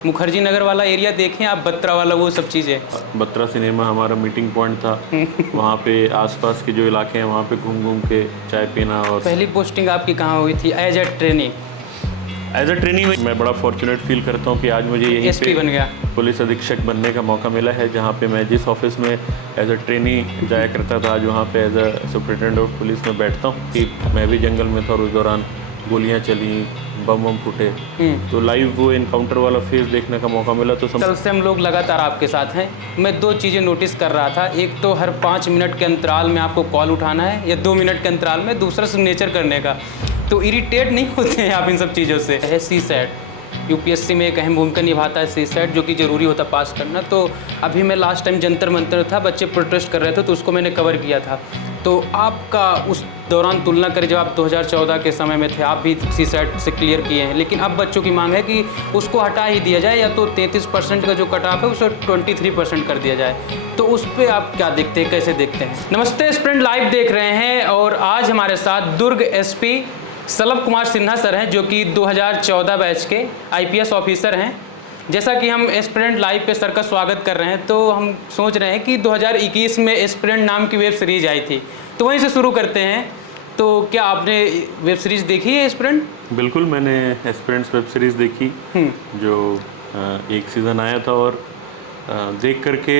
मुखर्जी नगर वाला एरिया देखें आप, बत्रा वाला, वो सब चीज़ें। बत्रा सिनेमा हमारा मीटिंग पॉइंट था। वहाँ पे आसपास के जो इलाके हैं वहाँ पे घूम घूम के चाय पीना। और पहली पोस्टिंग आपकी कहाँ हुई थी as a trainee? As a trainee मैं बड़ा फॉर्चुनेट फील करता हूँ कि आज मुझे यहीं एसपी बन गया, पुलिस अधीक्षक बनने का मौका मिला है। जहाँ पे मैं जिस ऑफिस में एज अ ट्रेनी जाया करता था, आज वहाँ पे as a superintendent of police में बैठता हूँ। कि मैं भी जंगल में था और उस दौरान गोलियाँ चली, बम फूटे, तो लाइव वो इनकाउंटर वाला फेस देखने का मौका मिला। तो कल से हम लोग लगातार आपके साथ हैं। मैं दो चीज़ें नोटिस कर रहा था, एक तो हर 5 मिनट के अंतराल में आपको कॉल उठाना है या 2 मिनट के अंतराल में, दूसरा सिग्नेचर करने का। तो इरिटेट नहीं होते हैं आप इन सब चीज़ों से? है सी सेट यूपीएससी में एक अहम भूमिका निभाता है, सी सेट, जो कि ज़रूरी होता पास करना। तो अभी मैं लास्ट टाइम जंतर मंतर था, बच्चे प्रोटेस्ट कर रहे थे, तो उसको मैंने कवर किया था। तो आपका उस दौरान तुलना करें जब आप 2014 के समय में थे, आप भी सी सेट से क्लियर किए हैं, लेकिन अब बच्चों की मांग है कि उसको हटा ही दिया जाए, या तो 33% का जो कट ऑफ है उसे 23% कर दिया जाए। तो उस पर आप क्या देखते हैं, कैसे देखते हैं? नमस्ते, स्प्रिंट लाइव देख रहे हैं और आज हमारे साथ दुर्ग एसपी सलभ कुमार सिन्हा सर हैं, जो कि 2014 बैच के आईपीएस ऑफिसर हैं। जैसा कि हम एस्पिरेंट लाइव पे सर का स्वागत कर रहे हैं, तो हम सोच रहे हैं कि 2021 में एस्पिरेंट नाम की वेब सीरीज आई थी, तो वहीं से शुरू करते हैं। तो क्या आपने वेब सीरीज देखी है एस्पिरेंट? बिल्कुल, मैंने एस्पिरेंट्स वेब सीरीज़ देखी, जो एक सीज़न आया था। और देख करके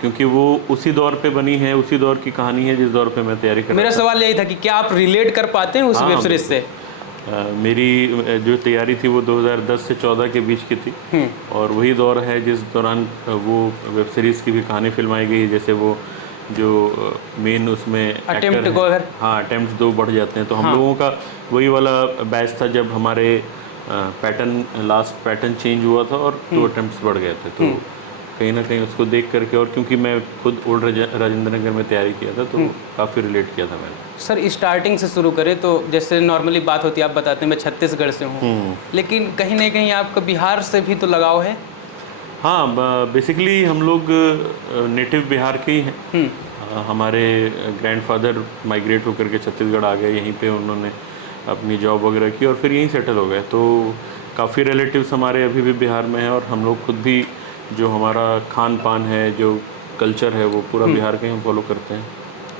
क्योंकि वो उसी दौर पे बनी है, उसी दौर की कहानी है जिस दौर पे मैं तैयारी कर रहा था। मेरा सवाल यही था कि क्या आप रिलेट कर पाते हैं उस वेब सीरीज से? मेरी जो तैयारी थी वो 2010 से 14 के बीच की थी, और वही दौर है जिस दौरान वो वेब सीरीज़ की भी कहानी फिल्माई गई। जैसे वो जो मेन उसमें अटेम्प्ट को अगर अटेम्प्ट्स 2 बढ़ जाते हैं, तो हम लोगों का वही वाला बैच था जब हमारे लास्ट पैटर्न चेंज हुआ था और 2 अटेम्प्ट्स बढ़ गए थे। तो कहीं ना कहीं उसको देख करके, और क्योंकि मैं खुद ओल्ड राजेंद्र नगर में तैयारी किया था, तो काफ़ी रिलेट किया था मैंने। सर स्टार्टिंग से शुरू करें तो जैसे नॉर्मली बात होती है, आप बताते हैं मैं छत्तीसगढ़ से हूँ, लेकिन कहीं ना कहीं आपका बिहार से भी तो लगाव है? हाँ, बेसिकली हम लोग नेटिव बिहार के ही हैं। हमारे ग्रैंडफादर माइग्रेट होकर के छत्तीसगढ़ आ गए, यहीं पे उन्होंने अपनी जॉब वगैरह की और फिर यहीं सेटल हो गए। तो काफ़ी रिलेटिव्स हमारे अभी भी बिहार में हैं, और हम लोग खुद भी जो हमारा खान पान है, जो कल्चर है, वो पूरा बिहार के हम फॉलो करते हैं।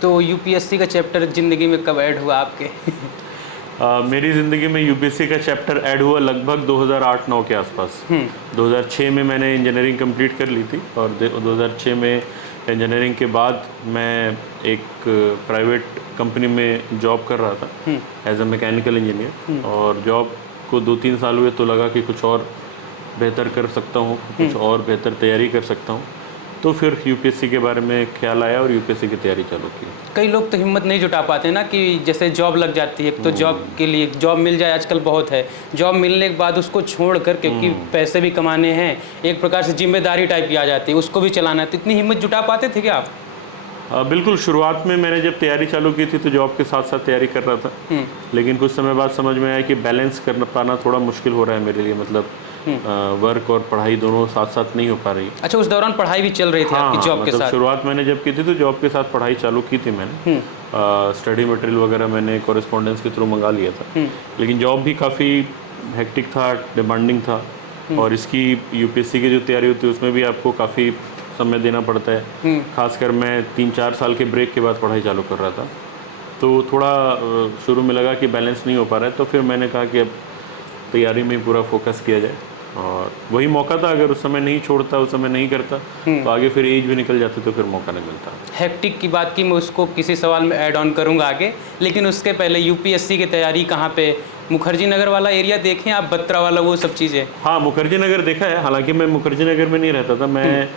तो यूपीएससी का चैप्टर ज़िंदगी में कब ऐड हुआ आपके? मेरी ज़िंदगी में यूपीएससी का चैप्टर ऐड हुआ लगभग 2008-9 के आसपास। 2006 में मैंने इंजीनियरिंग कंप्लीट कर ली थी, और 2006 में इंजीनियरिंग के बाद मैं एक प्राइवेट कंपनी में जॉब कर रहा था एज अ मैकेनिकल इंजीनियर। और जॉब को 2-3 साल हुए तो लगा कि कुछ और बेहतर कर सकता हूँ, कुछ और बेहतर तैयारी कर सकता हूँ। तो फिर यूपीएससी के बारे में ख्याल आया और यूपीएससी की तैयारी चालू की। कई लोग तो हिम्मत नहीं जुटा पाते ना, कि जैसे जॉब लग जाती है, तो जॉब के लिए जॉब मिल जाए आजकल बहुत है, जॉब मिलने के बाद उसको छोड़कर, क्योंकि पैसे भी कमाने हैं, एक प्रकार से जिम्मेदारी टाइप की आ जाती है, उसको भी चलाना है। तो इतनी हिम्मत जुटा पाते थे क्या आप? बिल्कुल, शुरुआत में मैंने जब तैयारी चालू की थी तो जॉब के साथ साथ तैयारी कर रहा था, लेकिन कुछ समय बाद समझ में आया कि बैलेंस कर पाना थोड़ा मुश्किल हो रहा है मेरे लिए। मतलब वर्क और पढ़ाई दोनों साथ साथ नहीं हो पा रही। अच्छा, उस दौरान पढ़ाई भी चल रही थी आपकी जॉब के साथ? शुरुआत मैंने जब की थी तो जॉब के साथ पढ़ाई चालू की थी मैंने। स्टडी मटेरियल वगैरह मैंने कॉरेस्पॉन्डेंस के थ्रू मंगा लिया था, लेकिन जॉब भी काफ़ी हेक्टिक था, डिमांडिंग था। और इसकी यूपीएससी की जो तैयारी होती है उसमें भी आपको काफ़ी समय देना पड़ता है। खासकर मैं 3-4 साल के ब्रेक के बाद पढ़ाई चालू कर रहा था, तो थोड़ा शुरू में लगा कि बैलेंस नहीं हो पा रहा है। तो फिर मैंने कहा कि अब तैयारी में पूरा फोकस किया जाए, और वही मौका था। अगर उस समय नहीं छोड़ता, उस समय नहीं करता, तो आगे फिर एज भी निकल जाती, तो फिर मौका नहीं मिलता। हेक्टिक की बात की, मैं उसको किसी सवाल में ऐड ऑन करूंगा आगे, लेकिन उसके पहले यूपीएससी की तैयारी कहाँ पे? मुखर्जी नगर वाला एरिया देखें आप, बत्रा वाला, वो सब चीज़ें? हाँ, मुखर्जी नगर देखा है। हालांकि मैं मुखर्जी नगर में नहीं रहता था, मैं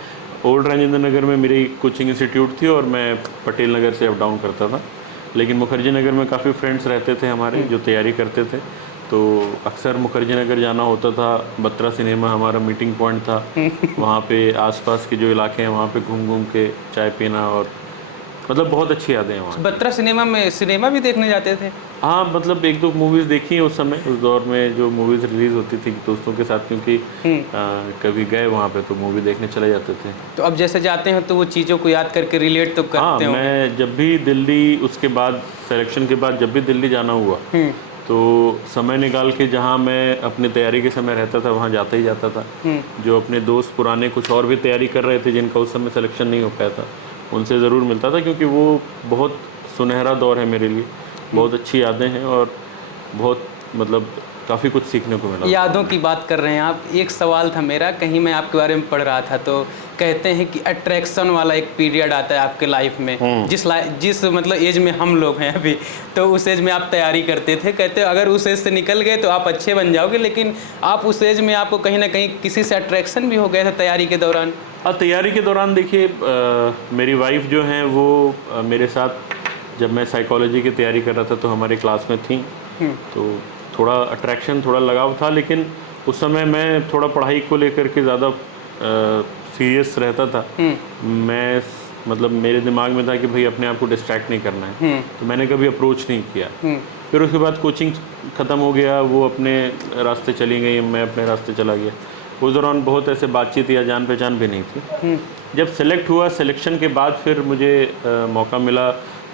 ओल्ड राजेंद्र नगर में मेरी कोचिंग इंस्टीट्यूट थी, और मैं पटेल नगर से अप डाउन करता था। लेकिन मुखर्जी नगर में काफ़ी फ्रेंड्स रहते थे हमारे, जो तैयारी करते थे, तो अक्सर मुखर्जी नगर जाना होता था। बत्रा सिनेमा हमारा मीटिंग पॉइंट था। वहाँ पे आसपास के जो इलाके हैं वहाँ पे घूम घूम के चाय पीना, और मतलब बहुत अच्छी यादें हैं वहाँ। बत्रा सिनेमा में सिनेमा भी देखने जाते थे? हाँ, मतलब 1-2 मूवीज़ देखी हैं उस समय, उस दौर में जो मूवीज़ रिलीज़ होती थी दोस्तों के साथ, क्योंकि कभी गए वहाँ पे तो मूवी देखने चले जाते थे। तो अब जैसे जाते हैं तो वो चीज़ों को याद करके रिलेट तो करते हो? मैं जब भी दिल्ली, उसके बाद सिलेक्शन के बाद जब भी दिल्ली जाना हुआ, तो समय निकाल के जहाँ मैं अपनी तैयारी के समय रहता था वहाँ जाता ही जाता था। जो अपने दोस्त पुराने कुछ और भी तैयारी कर रहे थे जिनका उस समय सिलेक्शन नहीं हो पाया था, उनसे ज़रूर मिलता था, क्योंकि वो बहुत सुनहरा दौर है मेरे लिए। बहुत अच्छी यादें हैं और बहुत मतलब काफ़ी कुछ सीखने को मिला। यादों की बात कर रहे हैं आप, एक सवाल था मेरा, कहीं मैं आपके बारे में पढ़ रहा था तो कहते हैं कि अट्रैक्शन वाला एक पीरियड आता है आपके लाइफ में, जिस मतलब एज में हम लोग हैं अभी, तो उस एज में आप तैयारी करते थे। कहते अगर उस एज से निकल गए तो आप अच्छे बन जाओगे, लेकिन आप उस एज में आपको कहीं ना कहीं किसी से अट्रैक्शन भी हो गया था तैयारी के दौरान। तैयारी के दौरान देखिए, मेरी वाइफ जो हैं वो मेरे साथ जब मैं साइकोलॉजी की तैयारी कर रहा था तो हमारी क्लास में थी, तो थोड़ा अट्रैक्शन, थोड़ा लगाव था। लेकिन उस समय मैं थोड़ा पढ़ाई को लेकर के ज़्यादा सीरियस रहता था। मैं मतलब मेरे दिमाग में था कि भाई अपने आप को डिस्ट्रैक्ट नहीं करना है, तो मैंने कभी अप्रोच नहीं किया। फिर उसके बाद कोचिंग ख़त्म हो गया, वो अपने रास्ते चली गई, मैं अपने रास्ते चला गया। उस दौरान बहुत ऐसे बातचीत या जान पहचान भी नहीं थी। जब सेलेक्ट हुआ, सिलेक्शन के बाद फिर मुझे मौका मिला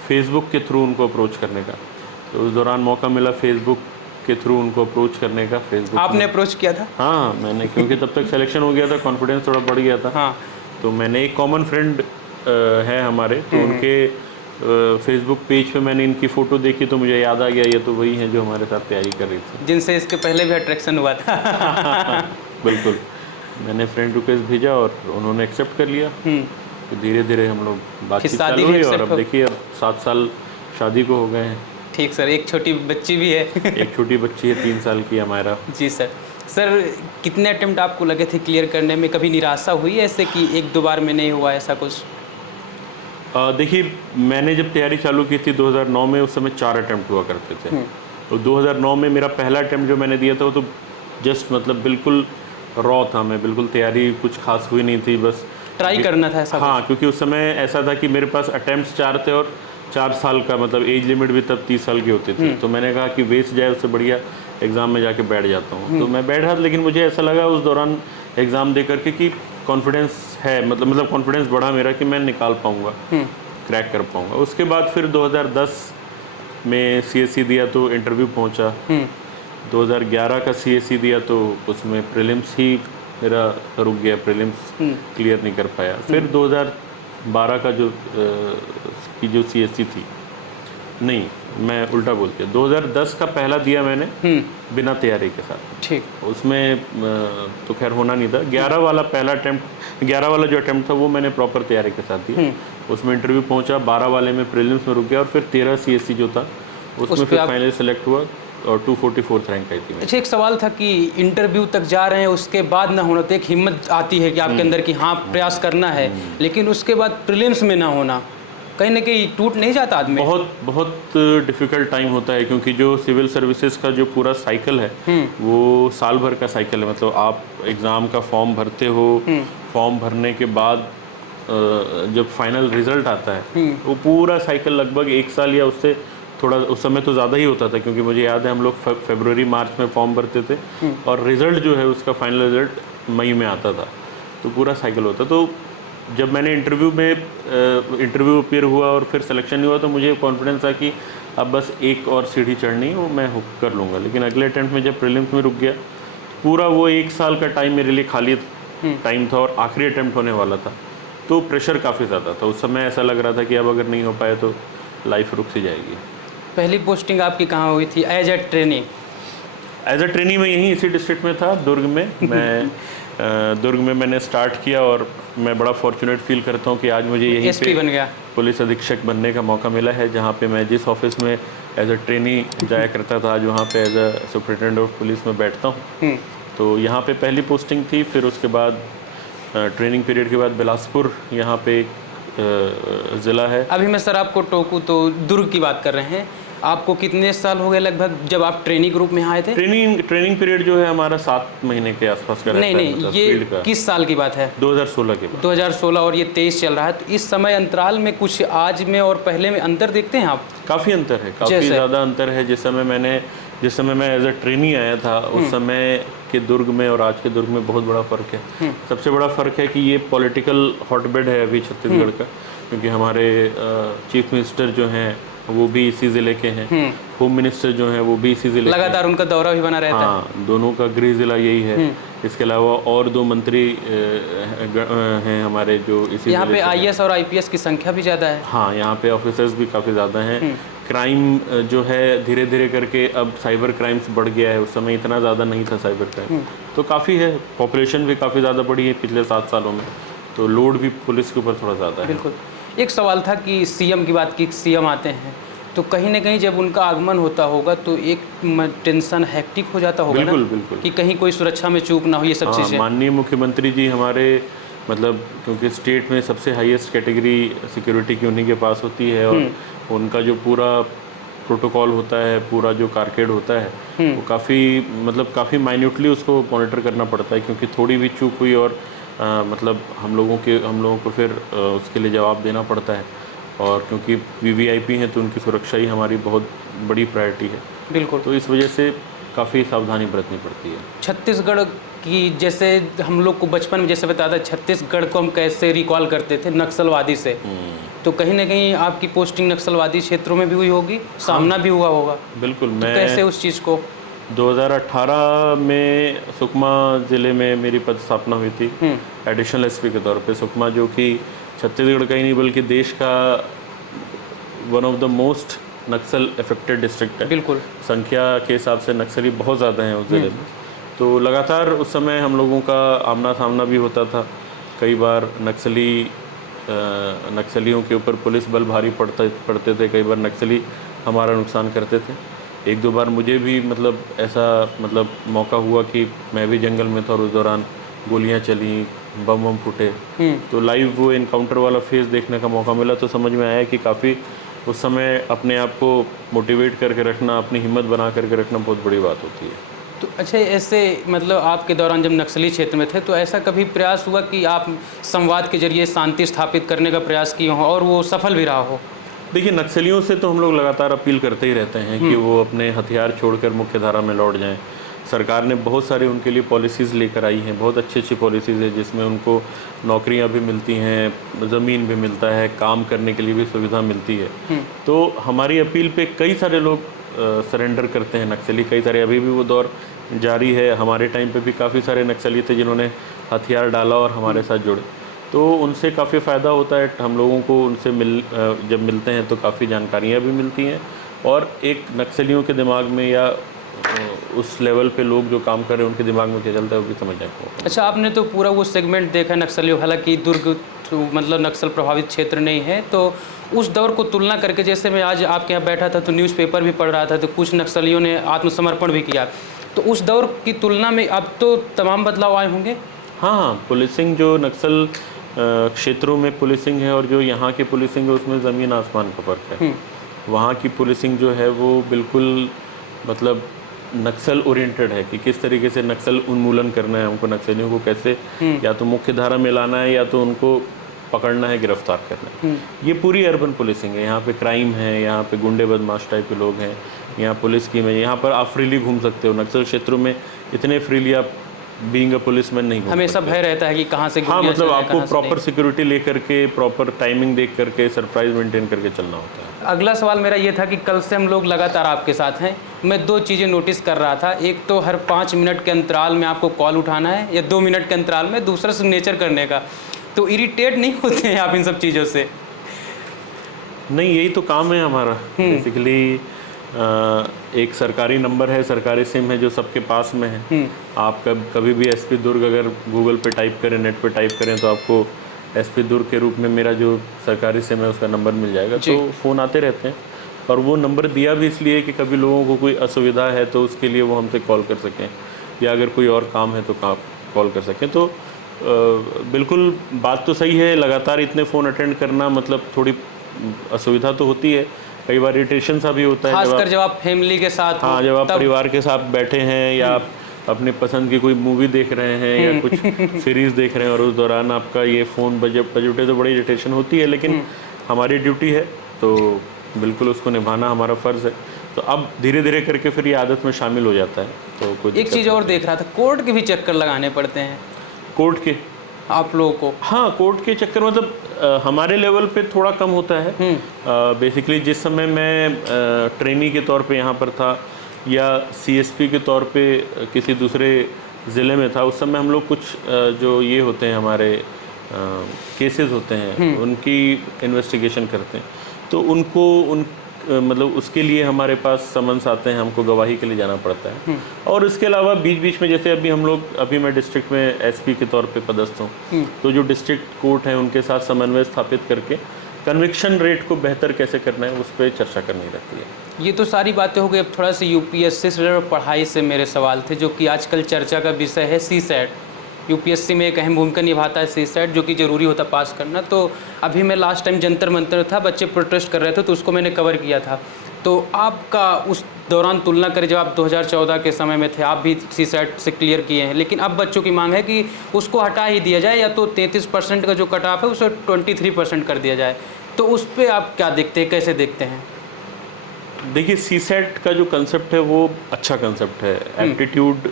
फेसबुक के थ्रू उनको अप्रोच करने का। तो उस दौरान मौका मिला फेसबुक के थ्रू उनको अप्रोच करने का। फेसबुक आपने अप्रोच किया था? हाँ, मैंने, क्योंकि तब तक सिलेक्शन हो गया था, कॉन्फिडेंस थोड़ा बढ़ गया था। हाँ। तो मैंने एक कॉमन फ्रेंड है हमारे, तो उनके फेसबुक पेज पे मैंने इनकी फ़ोटो देखी तो मुझे याद आ गया ये तो वही हैं जो हमारे साथ तैयारी कर रही थी, जिनसे इसके पहले भी अट्रैक्शन हुआ था। बिल्कुल। मैंने फ्रेंड रिक्वेस्ट भेजा और उन्होंने एक्सेप्ट कर लिया। तो धीरे धीरे हम लोग बातचीत चालू हुई और अब देखिए अब 7 साल शादी को हो गए हैं। ठीक सर, एक छोटी बच्ची भी है। एक छोटी बच्ची है 3 साल की, हमारा। जी सर। सर कितने अटेम्प्ट आपको लगे थे क्लियर करने में? कभी निराशा हुई ऐसे कि 1-2 बार में नहीं हुआ, ऐसा कुछ? देखिए, मैंने जब तैयारी चालू की थी 2009 में, उस समय 4 अटेम्प्ट हुआ करते थे। तो 2009 में मेरा पहला अटेम्प्ट जो मैंने दिया था वो तो जस्ट मतलब बिल्कुल रॉ था, मैं बिल्कुल तैयारी कुछ खास हुई नहीं थी, बस ट्राई करना था ऐसा? हाँ, क्योंकि उस समय ऐसा था कि मेरे पास अटेम्प्ट्स 4 थे और 4 साल का मतलब एज लिमिट भी तब 30 साल की होती थी। तो मैंने कहा कि वेस्ट जाए उससे बढ़िया एग्ज़ाम में जाके बैठ जाता हूँ। तो मैं बैठा, लेकिन मुझे ऐसा लगा उस दौरान एग्ज़ाम दे करके कि कॉन्फिडेंस है, मतलब कॉन्फिडेंस बढ़ा मेरा कि मैं निकाल पाऊँगा, क्रैक कर पाऊँगा। उसके बाद फिर 2010 में CSE दिया तो इंटरव्यू पहुँचा। 2011 का CSE दिया तो उसमें प्रीलिम्स ही मेरा रुक गया, प्रीलिम्स क्लियर नहीं कर पाया। फिर 2012 का जो CSE थी, नहीं मैं उल्टा बोल दिया, 2010 का पहला दिया मैंने बिना तैयारी के साथ। ठीक। उसमें तो खैर होना नहीं था। 11 वाला पहला अटेम्प्ट, 11 वाला जो अटेम्प्ट था वो मैंने प्रॉपर तैयारी के साथ दिया। उसमें इंटरव्यू पहुंचा, 12 वाले में प्रीलिम्स में रुक गया और फिर 13 CSE जो था उसमें फिर फाइनली सेलेक्ट हुआ और 244th रैंक आई थी। अच्छा, एक सवाल था कि इंटरव्यू तक जा रहे हैं, उसके बाद ना होना, तो एक हिम्मत आती है कि आपके अंदर कि हाँ प्रयास करना है, लेकिन उसके बाद प्रीलिम्स में ना होना, कहीं ना कहीं टूट नहीं जाता आदमी? बहुत बहुत डिफ़िकल्ट टाइम होता है, क्योंकि जो सिविल सर्विसेज का जो पूरा साइकिल है वो साल भर का साइकिल है। मतलब आप एग्ज़ाम का फॉर्म भरते हो, फॉर्म भरने के बाद जब फाइनल रिज़ल्ट आता है वो पूरा साइकिल लगभग 1 साल या उससे थोड़ा, उस समय तो ज़्यादा ही होता था, क्योंकि मुझे याद है हम लोग फरवरी मार्च में फॉर्म भरते थे और रिज़ल्ट जो है उसका फाइनल रिज़ल्ट मई में आता था। तो पूरा साइकिल होता। तो जब मैंने इंटरव्यू अपीयर हुआ और फिर सिलेक्शन हुआ तो मुझे कॉन्फिडेंस था कि अब बस एक और सीढ़ी चढ़नी है, वो मैं कर लूँगा। लेकिन अगले अटेम्प्ट में जब प्रीलिम्स में रुक गया, पूरा वो 1 साल का टाइम मेरे लिए खाली टाइम था और आखिरी अटेम्प्ट होने वाला था, तो प्रेशर काफ़ी ज़्यादा था। उस समय ऐसा लग रहा था कि अब अगर नहीं हो पाए तो लाइफ रुक सी जाएगी। पहली पोस्टिंग आपकी कहाँ हुई थी as a trainee? As a trainee मैं यहीं इसी डिस्ट्रिक्ट में था, दुर्ग में। मैं दुर्ग में मैंने स्टार्ट किया और मैं बड़ा फॉर्चुनेट फील करता हूँ कि आज मुझे यहीं SP पे बन गया, पुलिस अधीक्षक बनने का मौका मिला है। जहाँ पे मैं जिस ऑफिस में एज अ ट्रेनी जाया करता था, आज वहाँ पे as a superintendent of police में बैठता हूँ। तो यहाँ पे पहली पोस्टिंग थी। फिर उसके बाद ट्रेनिंग पीरियड के बाद बिलासपुर, यहाँ पे एक ज़िला है। अभी मैं सर आपको टोकूँ तो दुर्ग की बात कर रहे हैं, आपको कितने साल हो गए लगभग जब आप ट्रेनिंग ग्रुप में आए थे? ट्रेनिंग पीरियड जो है हमारा 7 महीने के आसपास का रहता है। नहीं, मतलब ये किस साल की बात है? 2016 के बाद। 2016 और ये 23 चल रहा है, तो इस समय अंतराल में कुछ आज में और पहले में अंतर देखते हैं आप? काफ़ी अंतर है, काफ़ी ज़्यादा अंतर है। जिस समय मैं एज अ ट्रेनी आया था, उस समय के दुर्ग में और आज के दुर्ग में बहुत बड़ा फ़र्क है। सबसे बड़ा फ़र्क है कि ये पॉलिटिकल हॉटबेड है अभी छत्तीसगढ़ का, क्योंकि हमारे चीफ मिनिस्टर जो हैं वो भी इसी ज़िले के हैं। होम मिनिस्टर जो हैं वो भी इसी ज़िले के हैं। लगातार उनका दौरा भी बना रहता है। हाँ, दोनों का गृह ज़िला यही है। इसके अलावा और 2 मंत्री हैं हमारे जो इसी यहाँ ज़िले पे से हैं। आईएएस और आईपीएस की संख्या भी ज़्यादा है। हाँ, यहाँ पे ऑफिसर्स भी काफ़ी ज़्यादा हैं। क्राइम जो है धीरे धीरे करके अब साइबर क्राइम्स बढ़ गया है, उस समय इतना ज़्यादा नहीं था साइबर क्राइम। तो काफ़ी है, पॉपुलेशन भी काफ़ी ज़्यादा बढ़ी है पिछले 7 सालों में, तो लोड भी पुलिस के ऊपर थोड़ा ज़्यादा है। बिल्कुल। एक सवाल था कि सीएम की बात की, सीएम आते हैं तो कहीं न कहीं जब उनका आगमन होता होगा तो एक टेंशन हेक्टिक हो जाता होगा ना? बिल्कुल, बिल्कुल। कि कहीं कोई सुरक्षा में चूक ना हो, ये सब हाँ, चीज़ें। माननीय मुख्यमंत्री जी हमारे मतलब क्योंकि स्टेट में सबसे हाईएस्ट कैटेगरी सिक्योरिटी की उन्हीं के पास होती है और उनका जो पूरा प्रोटोकॉल होता है, पूरा जो कारकेड होता है वो काफ़ी माइन्यूटली उसको मॉनिटर करना पड़ता है, क्योंकि थोड़ी भी चूक हुई और मतलब हम लोगों को फिर उसके लिए जवाब देना पड़ता है। और क्योंकि वीवीआईपी हैं तो उनकी सुरक्षा ही हमारी बहुत बड़ी प्रायोरिटी है, बिल्कुल। तो इस वजह से काफ़ी सावधानी बरतनी पड़ती है। छत्तीसगढ़ की जैसे हम लोग को बचपन में जैसे बताया था, छत्तीसगढ़ को हम कैसे रिकॉल करते थे नक्सलवादी से, तो कहीं न कहीं आपकी पोस्टिंग नक्सलवादी क्षेत्रों में भी हुई होगी, सामना भी हुआ होगा। बिल्कुल, तो मैं कैसे उस चीज़ को 2018 में सुकमा ज़िले में मेरी पदस्थापना हुई थी एडिशनल एसपी के तौर पे। सुकमा जो कि छत्तीसगढ़ का ही नहीं बल्कि देश का one of the most Naxal affected district है। बिल्कुल। संख्या के हिसाब से नक्सली बहुत ज़्यादा हैं उस ज़िले में, तो लगातार उस समय हम लोगों का आमना सामना भी होता था। कई बार नक्सलियों के ऊपर पुलिस बल भारी पड़ते थे, कई बार नक्सली हमारा नुकसान करते थे। 1-2 बार मुझे भी ऐसा मौका हुआ कि मैं भी जंगल में था और उस दौरान गोलियां चली, बम फूटे, तो लाइव वो इनकाउंटर वाला फेज़ देखने का मौका मिला, तो समझ में आया कि काफ़ी उस समय अपने आप को मोटिवेट करके रखना, अपनी हिम्मत बना करके रखना बहुत बड़ी बात होती है। तो अच्छा, ऐसे आपके दौरान जब नक्सली क्षेत्र में थे तो ऐसा कभी प्रयास हुआ कि आप संवाद के जरिए शांति स्थापित करने का प्रयास किए हों और वो सफल भी रहा हो? देखिए, नक्सलियों से तो हम लोग लगातार अपील करते ही रहते हैं कि वो अपने हथियार छोड़कर मुख्य धारा में लौट जाएं। सरकार ने बहुत सारी उनके लिए पॉलिसीज़ लेकर आई हैं, बहुत अच्छी पॉलिसीज़ है जिसमें उनको नौकरियां भी मिलती हैं, ज़मीन भी मिलता है, काम करने के लिए भी सुविधा मिलती है। तो हमारी अपील पे कई सारे लोग सरेंडर करते हैं नक्सली, कई सारे, अभी भी वो दौर जारी है। हमारे टाइम पे भी काफ़ी सारे नक्सली थे जिन्होंने हथियार डाला और हमारे साथ जुड़े, तो उनसे काफ़ी फ़ायदा होता है हम लोगों को। उनसे जब मिलते हैं तो काफ़ी जानकारियाँ भी मिलती हैं और एक नक्सलियों के दिमाग में या उस लेवल पे लोग जो काम कर रहे हैं उनके दिमाग में क्या चलता है वो भी समझने को। अच्छा, आपने तो पूरा वो सेगमेंट देखा नक्सलियों, हालांकि दुर्ग तो नक्सल प्रभावित क्षेत्र नहीं है, तो उस दौर को तुलना करके, जैसे मैं आज आपके यहाँ बैठा था तो न्यूज़पेपर भी पढ़ रहा था तो कुछ नक्सलियों ने आत्मसमर्पण भी किया, तो उस दौर की तुलना में अब तो तमाम बदलाव आए होंगे? हाँ, पुलिसिंग जो नक्सल क्षेत्रों में पुलिसिंग है और जो यहाँ की पुलिसिंग है उसमें ज़मीन आसमान का फ़र्क है। वहाँ की पुलिसिंग जो है वो बिल्कुल नक्सल ओरिएंटेड है कि किस तरीके से नक्सल उन्मूलन करना है, उनको नक्सलियों को कैसे या तो मुख्य धारा में लाना है या तो उनको पकड़ना है, गिरफ्तार करना है। ये पूरी अर्बन पुलिसिंग है। यहाँ पे क्राइम है, यहाँ पे गुंडे बदमाश टाइप के लोग हैं, यहाँ पुलिस की में, यहाँ पर आप फ्रीली घूम सकते हो। नक्सल क्षेत्रों में इतने फ्रीली आप बीइंग अ पुलिसमैन नहीं घूम हमेशा सकते। भय रहता है कि कहाँ से हाँ, गोलियां चल जाए, आपको कहाँ से प्रॉपर नहीं। सिक्योरिटी लेकर के, प्रॉपर टाइमिंग देख करके, सरप्राइज मेंटेन करके चलना होता है। अगला सवाल मेरा ये था कि कल से हम लोग लगातार आपके साथ हैं, मैं 2 चीज़ें नोटिस कर रहा था। एक तो हर 5 मिनट के अंतराल में आपको कॉल उठाना है या 2 मिनट के अंतराल में दूसरा सिग्नेचर करने का, तो इरिटेट नहीं होते हैं आप इन सब चीज़ों से? नहीं, यही तो काम है हमारा बेसिकली। एक सरकारी नंबर है, सरकारी सिम है जो सबके पास में है। आप कभी भी एसपी दुर्ग अगर गूगल पे टाइप करें, नेट पे टाइप करें तो आपको एसपी दुर्ग के रूप में मेरा जो सरकारी सिम है उसका नंबर मिल जाएगा। तो फ़ोन आते रहते हैं और वो नंबर दिया भी इसलिए कि कभी लोगों को कोई असुविधा है तो उसके लिए वो हमसे कॉल कर सकें, या अगर कोई और काम है तो कॉल कर सकें। तो बिल्कुल बात तो सही है, लगातार इतने फ़ोन अटेंड करना थोड़ी असुविधा तो होती है, कई बार इरिटेशन सा भी होता है, खासकर जब आप फैमिली के साथ हो। हाँ, जब आप परिवार के साथ बैठे हैं या आप अपने पसंद की कोई मूवी देख रहे हैं या कुछ सीरीज़ देख रहे हैं और उस दौरान आपका ये फ़ोन बज उठे तो बड़ी इरिटेशन होती है, लेकिन हमारी ड्यूटी है तो बिल्कुल उसको निभाना हमारा फ़र्ज़ है। तो अब धीरे धीरे करके फिर ये आदत में शामिल हो जाता है। तो कोई एक चीज़ और देख रहा था, कोर्ट के भी चक्कर लगाने पड़ते हैं। कोर्ट के आप लोगों को? हाँ, कोर्ट के चक्कर मतलब हमारे लेवल पे थोड़ा कम होता है। बेसिकली जिस समय मैं ट्रेनी के तौर पे यहाँ पर था या सीएसपी के तौर पे किसी दूसरे ज़िले में था, उस समय हम लोग कुछ जो ये होते हैं हमारे केसेस होते हैं उनकी इन्वेस्टिगेशन करते हैं, तो उनको मतलब उसके लिए हमारे पास समन्स आते हैं, हमको गवाही के लिए जाना पड़ता है। और इसके अलावा बीच बीच में जैसे अभी मैं डिस्ट्रिक्ट में एसपी के तौर पे पदस्थ हूँ, तो जो डिस्ट्रिक्ट कोर्ट हैं उनके साथ समन्वय स्थापित करके कन्विक्शन रेट को बेहतर कैसे करना है उस पर चर्चा करनी रहती है। ये तो सारी बातें हो गई। अब थोड़ा सा यूपीएससी से रिलेटेड पढ़ाई से मेरे सवाल थे, जो कि आजकल चर्चा का विषय है सीसैट। यूपीएससी में एक अहम भूमिका निभाता है सीसैट, जो कि ज़रूरी होता पास करना। तो अभी मैं लास्ट टाइम जंतर मंतर था, बच्चे प्रोटेस्ट कर रहे थे, तो उसको मैंने कवर किया था। तो आपका उस दौरान तुलना करें, जब आप 2014 के समय में थे, आप भी सीसैट से क्लियर किए हैं, लेकिन अब बच्चों की मांग है कि उसको हटा ही दिया जाए, या तो 33% का जो कट ऑफ है उसे 23% कर दिया जाए। तो उस पर आप क्या देखते हैं, कैसे देखते हैं? देखिए, सीसैट का जो कंसेप्ट है वो अच्छा कंसेप्ट है। एप्टीट्यूड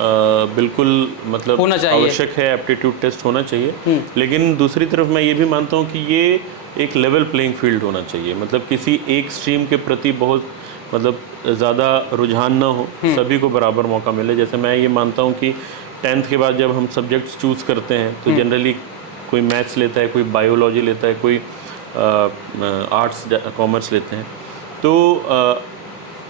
बिल्कुल मतलब होना चाहिए, आवश्यक है, एप्टीट्यूड टेस्ट होना चाहिए। लेकिन दूसरी तरफ मैं ये भी मानता हूँ कि ये एक लेवल प्लेइंग फील्ड होना चाहिए। मतलब किसी एक स्ट्रीम के प्रति बहुत मतलब ज़्यादा रुझान ना हो, सभी को बराबर मौका मिले। जैसे मैं ये मानता हूँ कि 10th के बाद जब हम सब्जेक्ट्स चूज़ करते हैं तो जनरली कोई मैथ्स लेता है, कोई बायोलॉजी लेता है, कोई आर्ट्स कॉमर्स लेते हैं। तो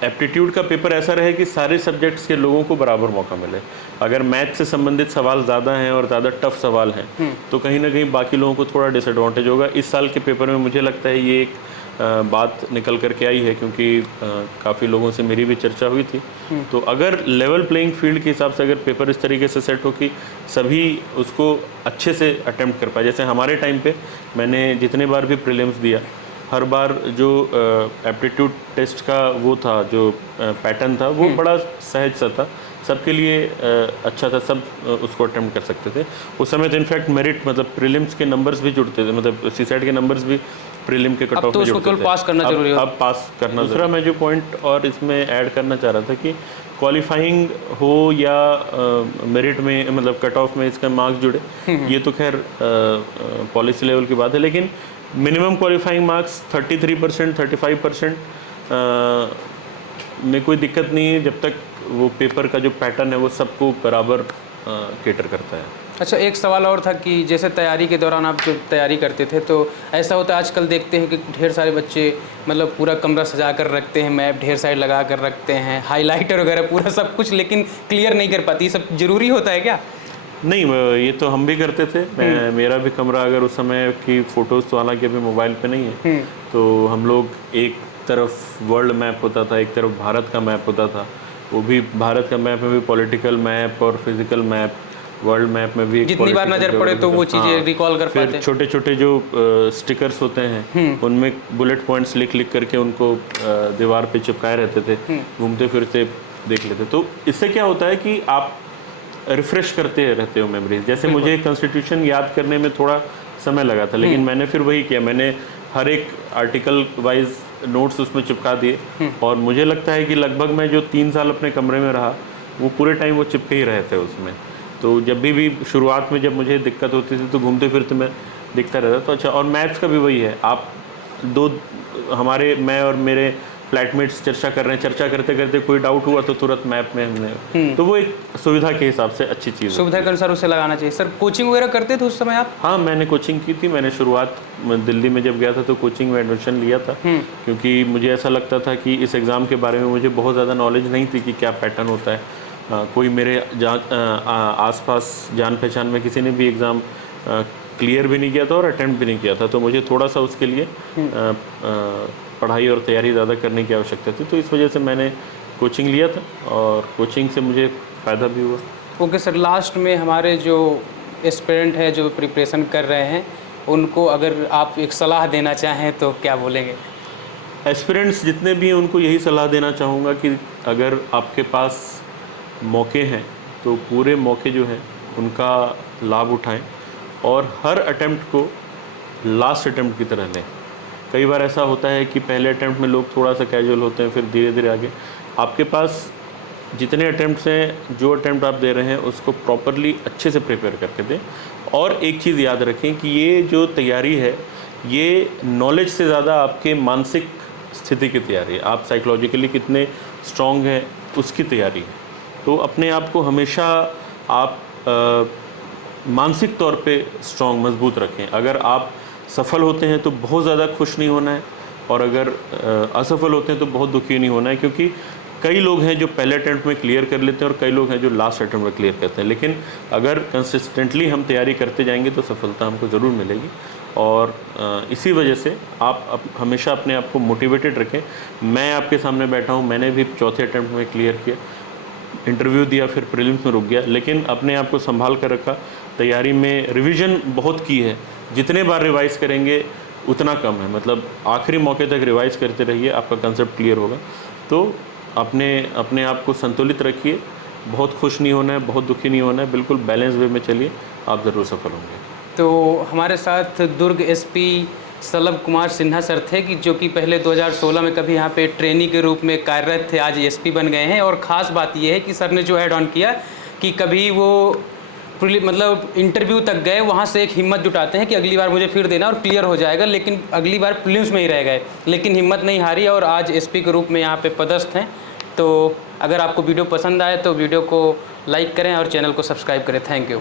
एप्टीट्यूड का पेपर ऐसा रहे कि सारे सब्जेक्ट्स के लोगों को बराबर मौका मिले। अगर मैथ से संबंधित सवाल ज़्यादा हैं और ज़्यादा टफ सवाल हैं तो कहीं ना कहीं बाकी लोगों को थोड़ा डिसएडवांटेज होगा। इस साल के पेपर में मुझे लगता है ये एक बात निकल करके आई है, क्योंकि काफ़ी लोगों से मेरी भी चर्चा हुई थी। तो अगर लेवल प्लेइंग फील्ड के हिसाब से अगर पेपर इस तरीके से सेट हो कि सभी उसको अच्छे से अटेम्प्ट कर पाए। जैसे हमारे टाइम पे मैंने जितने बार भी प्रीलिम्स दिया, हर बार जो एप्टीट्यूड टेस्ट का वो था, जो पैटर्न था, वो बड़ा सहज सा था, सबके लिए अच्छा था, सब उसको अटेम्प्ट कर सकते थे। उस समय तो इनफैक्ट मेरिट मतलब प्रीलिम्स के नंबर्स भी जुड़ते थे, मतलब सीसैट के नंबर्स भी प्रीलिम के कट ऑफ में जुड़ते थे। पास करना जरूरी है। अब पास करना। दूसरा मैं जो पॉइंट और इसमें ऐड करना चाह रहा था कि क्वालिफाइंग हो या मेरिट में मतलब कट ऑफ में इसका मार्क्स जुड़े, ये तो खैर पॉलिसी लेवल की बात है। लेकिन मिनिमम क्वालिफाइंग मार्क्स 33%, 35% में कोई दिक्कत नहीं है, जब तक वो पेपर का जो पैटर्न है वो सबको बराबर केटर करता है। अच्छा, एक सवाल और था कि जैसे तैयारी के दौरान आप जब तैयारी करते थे, तो ऐसा होता है आजकल देखते हैं कि ढेर सारे बच्चे मतलब पूरा कमरा सजा कर रखते हैं, मैप ढेर सारे लगा कर रखते हैं, हाइलाइटर वगैरह पूरा सब कुछ, लेकिन क्लियर नहीं कर पाती। ये सब ज़रूरी होता है क्या? नहीं, ये तो हम भी करते थे। मेरा भी कमरा, अगर उस समय की फ़ोटोज़ तो हालांकि अभी मोबाइल पे नहीं है, तो हम लोग एक तरफ वर्ल्ड मैप होता था, एक तरफ भारत का मैप होता था। वो भी भारत का मैप में भी पॉलिटिकल मैप और फिजिकल मैप, वर्ल्ड मैप में भी जितनी बार नज़र पड़े तो वो चीज़ें रिकॉल कर पाते हैं। छोटे छोटे जो स्टिकर्स होते हैं उनमें बुलेट पॉइंट्स लिख लिख करके उनको दीवार पे चिपकाए रहते थे, घूमते फिरते देख लेते। तो इससे क्या होता है कि आप रिफ्रेश करते रहते हो मेमोरीज। जैसे मुझे कॉन्स्टिट्यूशन याद करने में थोड़ा समय लगा था, लेकिन मैंने फिर वही किया, मैंने हर एक आर्टिकल वाइज नोट्स उसमें चिपका दिए। और मुझे लगता है कि लगभग मैं जो 3 साल अपने कमरे में रहा, वो पूरे टाइम वो चिपके ही रहे थे उसमें। तो जब भी शुरुआत में जब मुझे दिक्कत होती थी तो घूमते फिरते मैं दिखता रहता। तो अच्छा, और मैथ्स का भी वही है, आप मैं और मेरे फ्लैटमेट्स चर्चा कर रहे हैं, चर्चा करते करते कोई डाउट हुआ तो तुरंत मैप में हमने, तो वो एक सुविधा के हिसाब से अच्छी चीज़ है। सुविधा के अनुसार उसे लगाना चाहिए। सर, कोचिंग वगैरह करते थे उस समय आप? हाँ, मैंने कोचिंग की थी। मैंने शुरुआत दिल्ली में जब गया था तो कोचिंग में एडमिशन लिया था, क्योंकि मुझे ऐसा लगता था कि इस एग्ज़ाम के बारे में मुझे बहुत ज़्यादा नॉलेज नहीं थी कि क्या पैटर्न होता है। कोई मेरे आसपास जान पहचान में किसी ने भी एग्ज़ाम क्लियर भी नहीं किया था और अटेम्प्ट भी नहीं किया था, तो मुझे थोड़ा सा उसके लिए पढ़ाई और तैयारी ज़्यादा करने की आवश्यकता थी। तो इस वजह से मैंने कोचिंग लिया था और कोचिंग से मुझे फ़ायदा भी हुआ। ओके सर, लास्ट में हमारे जो एस्पिरेंट है जो प्रिपरेशन कर रहे हैं, उनको अगर आप एक सलाह देना चाहें तो क्या बोलेंगे? एस्पिरेंट्स जितने भी हैं उनको यही सलाह देना चाहूँगा कि अगर आपके पास मौके हैं तो पूरे मौके जो हैं उनका लाभ उठाएं और हर अटेम्प्ट को लास्ट अटेम्प्ट की तरह लें। कई बार ऐसा होता है कि पहले अटेम्प्ट में लोग थोड़ा सा कैजुअल होते हैं, फिर धीरे धीरे आगे। आपके पास जितने अटैम्प्ट्स हैं, जो अटैम्प्ट आप दे रहे हैं उसको प्रॉपरली अच्छे से प्रिपेयर करके दें। और एक चीज़ याद रखें कि ये जो तैयारी है ये नॉलेज से ज़्यादा आपके मानसिक स्थिति की तैयारी है। आप साइकोलॉजिकली कितने स्ट्रॉन्ग हैं उसकी तैयारी है। तो अपने आप को हमेशा आप मानसिक तौर पे स्ट्रॉन्ग, मजबूत रखें। अगर आप सफल होते हैं तो बहुत ज़्यादा खुश नहीं होना है, और अगर असफल होते हैं तो बहुत दुखी नहीं होना है, क्योंकि कई लोग हैं जो पहले अटेम्प्ट में क्लियर कर लेते हैं और कई लोग हैं जो लास्ट अटेम्प्ट में क्लियर करते हैं। लेकिन अगर कंसिस्टेंटली हम तैयारी करते जाएंगे तो सफलता हमको ज़रूर मिलेगी। और इसी वजह से आप हमेशा अपने आप को मोटिवेटेड रखें। मैं आपके सामने बैठा हूँ, मैंने भी चौथे अटेम्प्ट में क्लियर किया, इंटरव्यू दिया, फिर प्रीलिम्स में रुक गया, लेकिन अपने आप को संभाल कर रखा। तैयारी में रिवीजन बहुत की है, जितने बार रिवाइज करेंगे उतना कम है। मतलब आखिरी मौके तक रिवाइज करते रहिए, आपका कंसेप्ट क्लियर होगा। तो अपने आप को संतुलित रखिए, बहुत खुश नहीं होना है, बहुत दुखी नहीं होना है, बिल्कुल बैलेंस वे में चलिए, आप ज़रूर सफल होंगे। तो हमारे साथ दुर्ग एसपी सलभ कुमार सिन्हा सर थे, कि जो कि पहले 2016 में कभी यहाँ पे ट्रेनी के रूप में कार्यरत थे, आज एसपी बन गए हैं। और ख़ास बात ये है कि सर ने जो ऐड ऑन किया कि कभी वो मतलब इंटरव्यू तक गए, वहाँ से एक हिम्मत जुटाते हैं कि अगली बार मुझे फिर देना और क्लियर हो जाएगा, लेकिन अगली बार प्रीलिम्स में ही रह गए, लेकिन हिम्मत नहीं हारी और आज एसपी के रूप में यहाँ पे पदस्थ हैं। तो अगर आपको वीडियो पसंद आए तो वीडियो को लाइक करें और चैनल को सब्सक्राइब करें। Thank you.